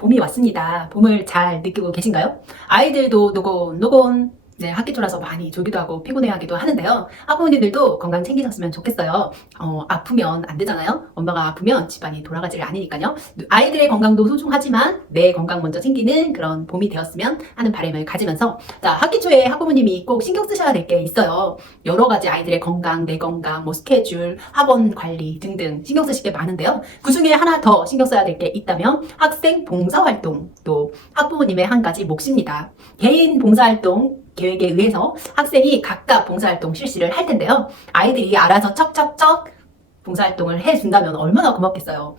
봄이 왔습니다. 봄을 잘 느끼고 계신가요? 아이들도 노곤노곤 학기 초라서 많이 졸기도 하고 피곤해하기도 하는데요. 학부모님들도 건강 챙기셨으면 좋겠어요. 아프면 안 되잖아요. 엄마가 아프면 집안이 돌아가지를 않으니까요. 아이들의 건강도 소중하지만 내 건강 먼저 챙기는 그런 봄이 되었으면 하는 바람을 가지면서, 자, 학기 초에 학부모님이 꼭 신경 쓰셔야 될 게 있어요. 여러 가지 아이들의 건강, 내 건강, 뭐 스케줄, 학원 관리 등등 신경 쓰실 게 많은데요. 그 중에 하나 더 신경 써야 될 게 있다면 학생 봉사활동, 또 학부모님의 한 가지 몫입니다. 개인 봉사활동 계획에 의해서 학생이 각각 봉사활동 실시를 할 텐데요. 아이들이 알아서 척척척 봉사활동을 해준다면 얼마나 고맙겠어요.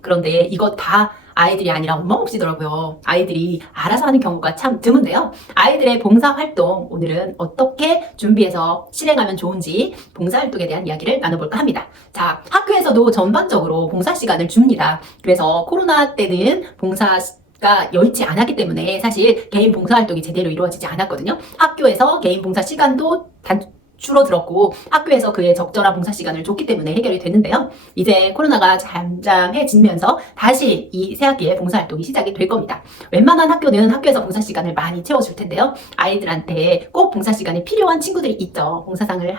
그런데 이거 다 아이들이 아니라 엄마 몫이더라고요. 아이들이 알아서 하는 경우가 참 드문데요. 아이들의 봉사활동, 오늘은 어떻게 준비해서 실행하면 좋은지 봉사활동에 대한 이야기를 나눠볼까 합니다. 자, 학교에서도 전반적으로 봉사 시간을 줍니다. 그래서 코로나 때는 가 여의치 않았기 때문에 사실 개인 봉사활동이 제대로 이루어지지 않았거든요. 학교에서 개인 봉사 시간도 줄어들었고 학교에서 그의 적절한 봉사 시간을 줬기 때문에 해결이 됐는데요. 이제 코로나가 잠잠해지면서 다시 이 새학기에 봉사활동이 시작이 될 겁니다. 웬만한 학교는 학교에서 봉사 시간을 많이 채워줄 텐데요. 아이들한테 꼭 봉사 시간이 필요한 친구들이 있죠. 봉사상을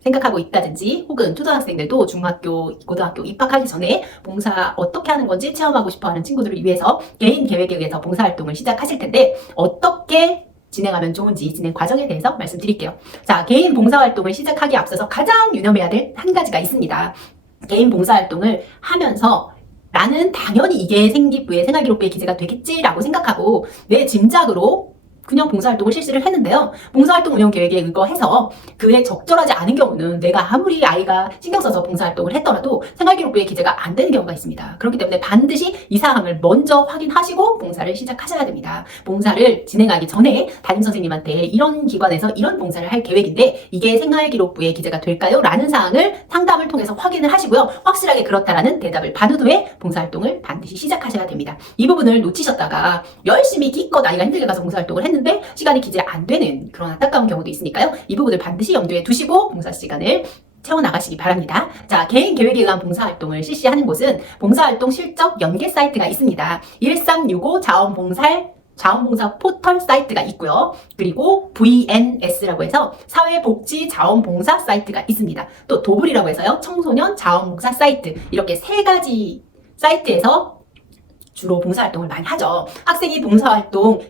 생각하고 있다든지, 혹은 초등학생들도 중학교, 고등학교 입학하기 전에 봉사 어떻게 하는 건지 체험하고 싶어하는 친구들을 위해서 개인 계획에 의해서 봉사활동을 시작하실 텐데, 어떻게 진행하면 좋은지 진행 과정에 대해서 말씀드릴게요. 자, 개인 봉사활동을 시작하기에 앞서서 가장 유념해야 될 한 가지가 있습니다. 개인 봉사활동을 하면서 나는 당연히 이게 생기부의 생활기록부에 기재가 되겠지라고 생각하고 내 짐작으로 그냥 봉사활동을 실시를 했는데요. 봉사활동 운영 계획에 의거해서 그에 적절하지 않은 경우는 내가 아무리 아이가 신경 써서 봉사활동을 했더라도 생활기록부에 기재가 안 되는 경우가 있습니다. 그렇기 때문에 반드시 이 사항을 먼저 확인하시고 봉사를 시작하셔야 됩니다. 봉사를 진행하기 전에 담임선생님한테 이런 기관에서 이런 봉사를 할 계획인데 이게 생활기록부에 기재가 될까요? 라는 사항을 상담을 통해서 확인을 하시고요. 확실하게 그렇다라는 대답을 받은 후에 봉사활동을 반드시 시작하셔야 됩니다. 이 부분을 놓치셨다가 열심히 기껏 아이가 힘들게 가서 봉사활동을 했는데 시간이 기재 안 되는 그런 안타까운 경우도 있으니까요. 이 부분을 반드시 염두에 두시고 봉사 시간을 채워나가시기 바랍니다. 자, 개인 계획에 의한 봉사활동을 실시하는 곳은 봉사활동 실적 연계 사이트가 있습니다. 1365 자원봉사 포털 사이트가 있고요. 그리고 VNS라고 해서 사회복지자원봉사 사이트가 있습니다. 또 도블이라고 해서요. 청소년 자원봉사 사이트, 이렇게 세 가지 사이트에서 주로 봉사활동을 많이 하죠. 학생이 봉사활동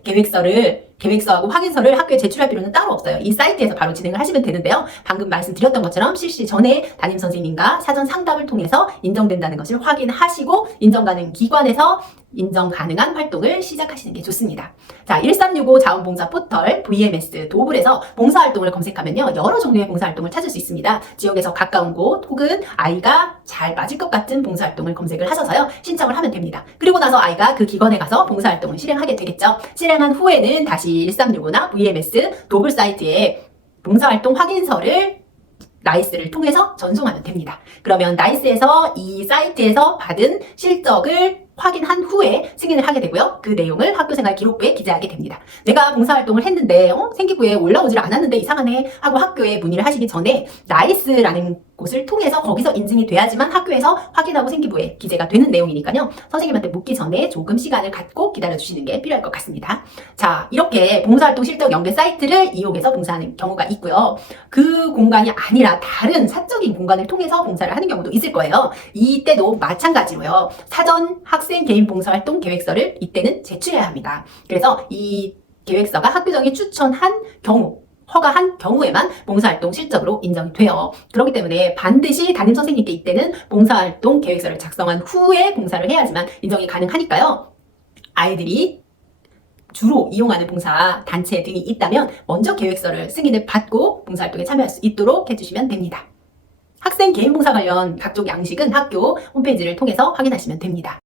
계획서하고 확인서를 학교에 제출할 필요는 따로 없어요. 이 사이트에서 바로 진행을 하시면 되는데요. 방금 말씀드렸던 것처럼 실시 전에 담임선생님과 사전 상담을 통해서 인정된다는 것을 확인하시고 인정 가능 기관에서 인정 가능한 활동을 시작하시는 게 좋습니다. 자, 1365 자원봉사 포털 VMS 도블에서 봉사활동을 검색하면요. 여러 종류의 봉사활동을 찾을 수 있습니다. 지역에서 가까운 곳 혹은 아이가 잘 맞을 것 같은 봉사활동을 검색을 하셔서요. 신청을 하면 됩니다. 그리고 나서 아이가 그 기관에 가서 봉사활동을 실행하게 되겠죠. 실행한 후에는 다시 1365나 VMS 도블 사이트에 봉사활동 확인서를 나이스를 통해서 전송하면 됩니다. 그러면 나이스에서 이 사이트에서 받은 실적을 확인한 후에 승인을 하게 되고요. 그 내용을 학교생활 기록부에 기재하게 됩니다. 내가 봉사활동을 했는데 생기부에 올라오질 않았는데 이상하네 하고 학교에 문의를 하시기 전에 나이스라는 곳을 통해서 거기서 인증이 돼야지만 학교에서 확인하고 생기부에 기재가 되는 내용이니까요. 선생님한테 묻기 전에 조금 시간을 갖고 기다려주시는 게 필요할 것 같습니다. 자, 이렇게 봉사활동 실적 연계 사이트를 이용해서 봉사하는 경우가 있고요. 그 공간이 아니라 다른 사적인 공간을 통해서 봉사를 하는 경우도 있을 거예요. 이때도 마찬가지로요. 사전 학생 개인 봉사활동 계획서를 이때는 제출해야 합니다. 그래서 이 계획서가 학교정이 추천한 경우, 허가한 경우에만 봉사활동 실적으로 인정돼요. 그렇기 때문에 반드시 담임선생님께 이때는 봉사활동 계획서를 작성한 후에 봉사를 해야지만 인정이 가능하니까요. 아이들이 주로 이용하는 봉사 단체 등이 있다면 먼저 계획서를 승인을 받고 봉사활동에 참여할 수 있도록 해주시면 됩니다. 학생 개인 봉사 관련 각종 양식은 학교 홈페이지를 통해서 확인하시면 됩니다.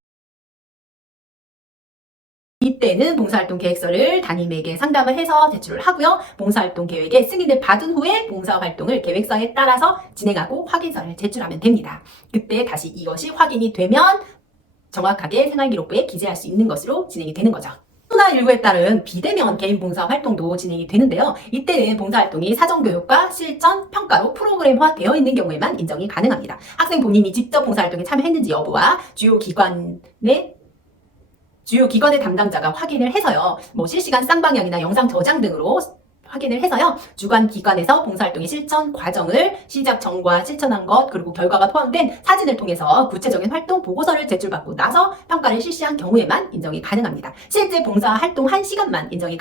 이때는 봉사활동 계획서를 담임에게 상담을 해서 제출을 하고요. 봉사활동 계획에 승인을 받은 후에 봉사활동을 계획서에 따라서 진행하고 확인서를 제출하면 됩니다. 그때 다시 이것이 확인이 되면 정확하게 생활기록부에 기재할 수 있는 것으로 진행이 되는 거죠. 코로나19에 따른 비대면 개인 봉사 활동도 진행이 되는데요. 이때는 봉사활동이 사전교육과 실전, 평가로 프로그램화되어 있는 경우에만 인정이 가능합니다. 학생 본인이 직접 봉사활동에 참여했는지 여부와 주요 기관의 주요 기관의 담당자가 확인을 해서요. 뭐 실시간 쌍방향이나 영상 저장 등으로 확인을 해서요. 주관 기관에서 봉사활동의 실천 과정을 시작 전과 실천한 것 그리고 결과가 포함된 사진을 통해서 구체적인 활동 보고서를 제출받고 나서 평가를 실시한 경우에만 인정이 가능합니다. 실제 봉사활동 1시간만 인정이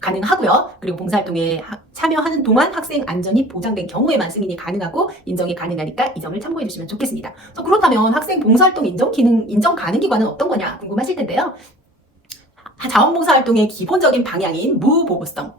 가능하고요. 그리고 봉사활동에 참여하는 동안 학생 안전이 보장된 경우에만 승인이 가능하고 인정이 가능하니까 이 점을 참고해 주시면 좋겠습니다. 그렇다면 학생 봉사활동 인정 가능 기관은 어떤 거냐 궁금하실 텐데요. 자원봉사활동의 기본적인 방향인 무보수성,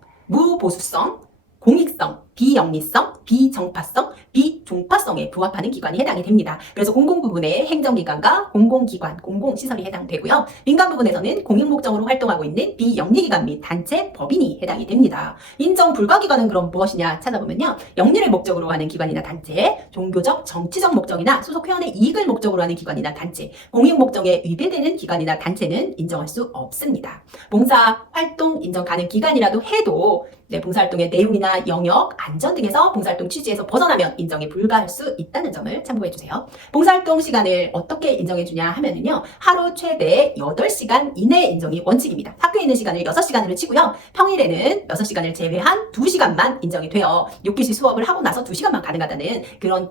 공익성, 비영리성, 비정파성, 비종파성에 부합하는 기관이 해당이 됩니다. 그래서 공공부문의 행정기관과 공공기관, 공공시설이 해당되고요. 민간 부분에서는 공익목적으로 활동하고 있는 비영리기관 및 단체, 법인이 해당이 됩니다. 인정 불가기관은 그럼 무엇이냐 찾아보면요. 영리를 목적으로 하는 기관이나 단체, 종교적, 정치적 목적이나 소속 회원의 이익을 목적으로 하는 기관이나 단체, 공익 목적에 위배되는 기관이나 단체는 인정할 수 없습니다. 봉사활동 인정 가능 기관이라도 해도 봉사활동의 내용이나 영역, 안전 등에서 봉사활동 취지에서 벗어나면 인정이 불가할 수 있다는 점을 참고해 주세요. 봉사활동 시간을 어떻게 인정해 주냐 하면은요. 하루 최대 8시간 이내 인정이 원칙입니다. 학교에 있는 시간을 6시간으로 치고요. 평일에는 6시간을 제외한 2시간만 인정이 돼요. 6기시 수업을 하고 나서 2시간만 가능하다는 그런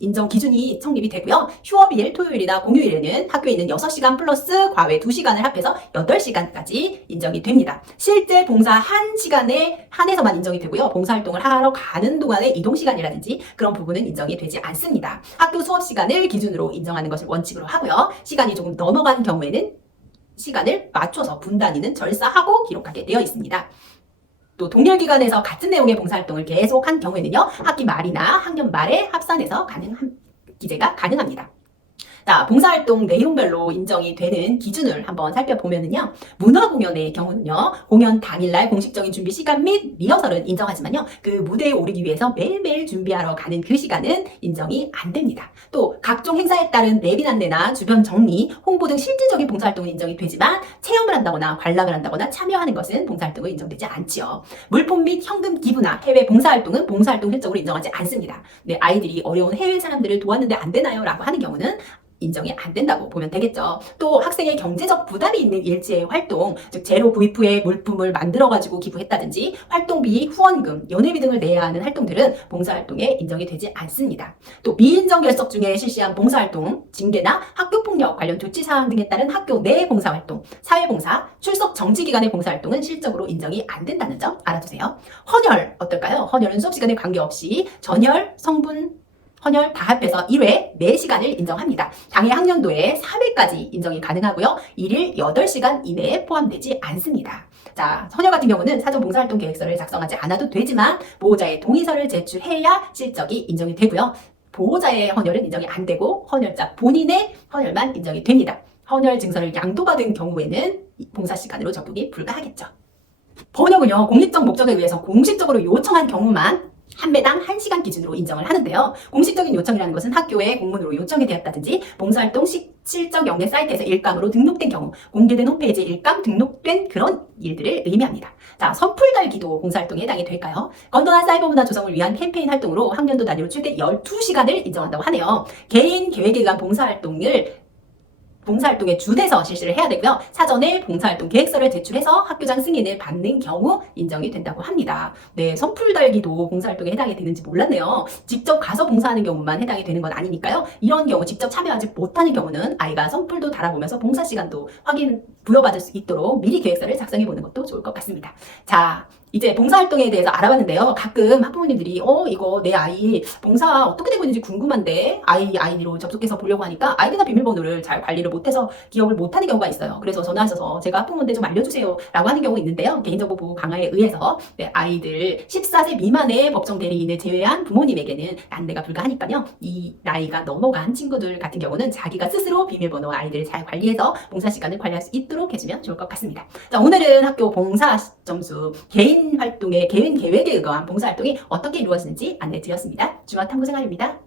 인정 기준이 성립이 되고요. 휴업일 토요일이나 공휴일에는 학교에 있는 6시간 플러스 과외 2시간을 합해서 8시간까지 인정이 됩니다. 실제 봉사 1시간에 한해서만 인정이 되고요. 봉사활동을 하러 가는 동안의 이동시간이라든지 그런 부분은 인정이 되지 않습니다. 학교 수업 시간을 기준으로 인정하는 것을 원칙으로 하고요. 시간이 조금 넘어간 경우에는 시간을 맞춰서 분단위는 절사하고 기록하게 되어 있습니다. 또 동일기관에서 같은 내용의 봉사활동을 계속한 경우에는요. 학기 말이나 학년 말에 합산해서 기재가 가능합니다. 자, 봉사활동 내용별로 인정이 되는 기준을 한번 살펴보면은요. 문화공연의 경우는요. 공연 당일날 공식적인 준비 시간 및 리허설은 인정하지만요. 그 무대에 오르기 위해서 매일매일 준비하러 가는 그 시간은 인정이 안 됩니다. 또 각종 행사에 따른 내빈 안내나 주변 정리, 홍보 등 실질적인 봉사활동은 인정이 되지만 체험을 한다거나 관람을 한다거나 참여하는 것은 봉사활동으로 인정되지 않지요. 물품 및 현금 기부나 해외 봉사활동은 봉사활동 실적으로 인정하지 않습니다. 아이들이 어려운 해외 사람들을 도왔는데 안 되나요? 라고 하는 경우는 인정이 안 된다고 보면 되겠죠. 또 학생의 경제적 부담이 있는 일지의 활동, 즉 재료 구입 후에 물품을 만들어가지고 기부했다든지 활동비, 후원금, 연회비 등을 내야 하는 활동들은 봉사활동에 인정이 되지 않습니다. 또 미인정 결석 중에 실시한 봉사활동, 징계나 학교폭력 관련 조치사항 등에 따른 학교 내 봉사활동, 사회봉사, 출석 정지기간의 봉사활동은 실적으로 인정이 안 된다는 점 알아두세요. 헌혈 어떨까요? 헌혈은 수업시간에 관계없이 전혈, 성분, 헌혈 다 합해서 1회 4시간을 인정합니다. 당해 학년도에 4회까지 인정이 가능하고요. 1일 8시간 이내에 포함되지 않습니다. 자, 헌혈 같은 경우는 사전 봉사활동 계획서를 작성하지 않아도 되지만 보호자의 동의서를 제출해야 실적이 인정이 되고요. 보호자의 헌혈은 인정이 안 되고 헌혈자 본인의 헌혈만 인정이 됩니다. 헌혈 증서를 양도받은 경우에는 봉사시간으로 적용이 불가하겠죠. 번역은요. 공익적 목적에 의해서 공식적으로 요청한 경우만 한 매당 1시간 기준으로 인정을 하는데요. 공식적인 요청이라는 것은 학교에 공문으로 요청이 되었다든지 봉사활동 실적 영내 사이트에서 일감으로 등록된 경우 공개된 홈페이지에 일감 등록된 그런 일들을 의미합니다. 자, 선풀 달기도 봉사활동에 해당이 될까요? 건전한 사이버 문화 조성을 위한 캠페인 활동으로 학년도 단위로 최대 12시간을 인정한다고 하네요. 개인 계획에 의한 봉사활동에 준해서 실시를 해야 되고요. 사전에 봉사활동 계획서를 제출해서 학교장 승인을 받는 경우 인정이 된다고 합니다. 네, 선풀 달기도 봉사활동에 해당이 되는지 몰랐네요. 직접 가서 봉사하는 경우만 해당이 되는 건 아니니까요. 이런 경우 직접 참여하지 못하는 경우는 아이가 선풀도 달아보면서 봉사시간도 부여받을 수 있도록 미리 계획서를 작성해 보는 것도 좋을 것 같습니다. 자, 이제 봉사활동에 대해서 알아봤는데요. 가끔 학부모님들이 이거 내 아이 봉사 어떻게 되고 있는지 궁금한데 아이디로 접속해서 보려고 하니까 아이디나 비밀번호를 잘 관리를 못해서 기억을 못하는 경우가 있어요. 그래서 전화하셔서 제가 학부모인데 좀 알려주세요 라고 하는 경우 있는데요. 개인정보 보호 강화에 의해서 아이들 14세 미만의 법정 대리인을 제외한 부모님에게는 안내가 불가하니까요. 이 나이가 넘어간 친구들 같은 경우는 자기가 스스로 비밀번호 아이들을 잘 관리해서 봉사시간을 관리할 수 있도록 해주면 좋을 것 같습니다. 자, 오늘은 학교 봉사 점수 개인 계획에 의거한 봉사활동이 어떻게 이루어지는지 안내드렸습니다. 중앙탐구생활입니다.